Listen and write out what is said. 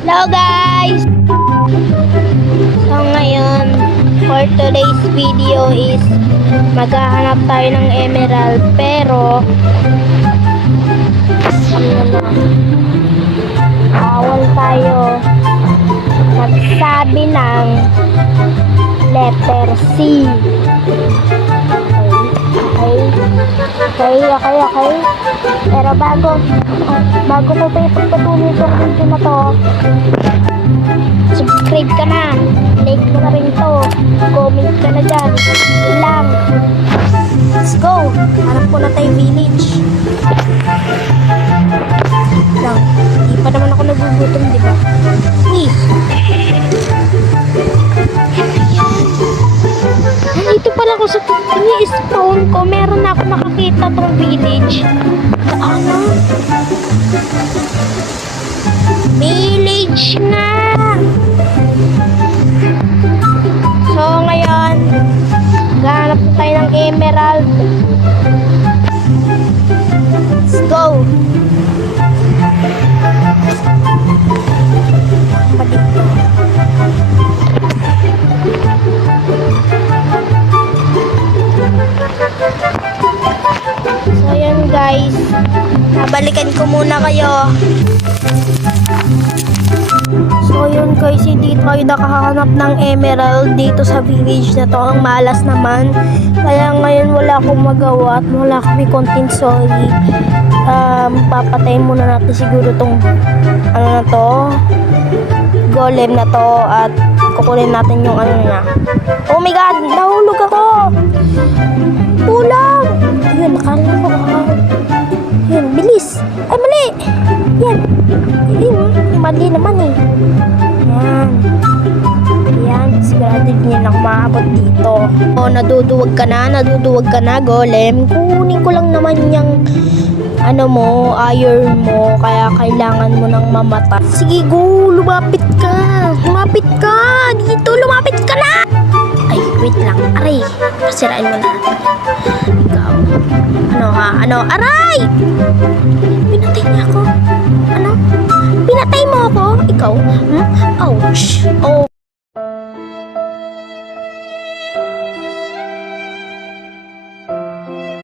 Hello guys! So ngayon, for today's video is maghahanap tayo ng emerald pero ano na, bawal tayo magsabi ng letter C. Okay, okay, okay, okay. Pero bago, bago ko pa ipagpatuloy itong video na to, subscribe ka na, like mo na rin to, comment ka na dyan, lang. Let's go! Hanap ko na tayo village. Lang, hindi pa naman ako nagugutom, di ba? Uy! Nandito pala ako sa ini-spawn ko. Meron na ako nakakita tong village. Ano? Village na! Guys. Nabalikan ko muna kayo. So, yun guys. Hindi tayo nakahanap ng emerald dito sa village na to. Ang malas naman. Kaya ngayon wala akong magawa at wala kami content sorry. Um, papatayin muna natin siguro tong ano na to golem na to at kukunin natin yung ano niya. Oh my god! Nahulog ako! Yan. Yun, mali naman eh. Yan. Yan, sigurado hindi na ako dito. Oh, naduduwag ka na, naduduwag ka na, golem. Kunin ko lang naman yung ano mo, iron mo, kaya kailangan mo nang mamata. Sige, go, lumapit ka. Lumapit ka. Dito, lumapit ka na. Ay, wait lang. Aray, pasirain mo na. Ikaw. Ano? Aray! Pinatay niya ako. Ano? Pinatay mo ako? Ikaw? Hmm? Ouch. Oh.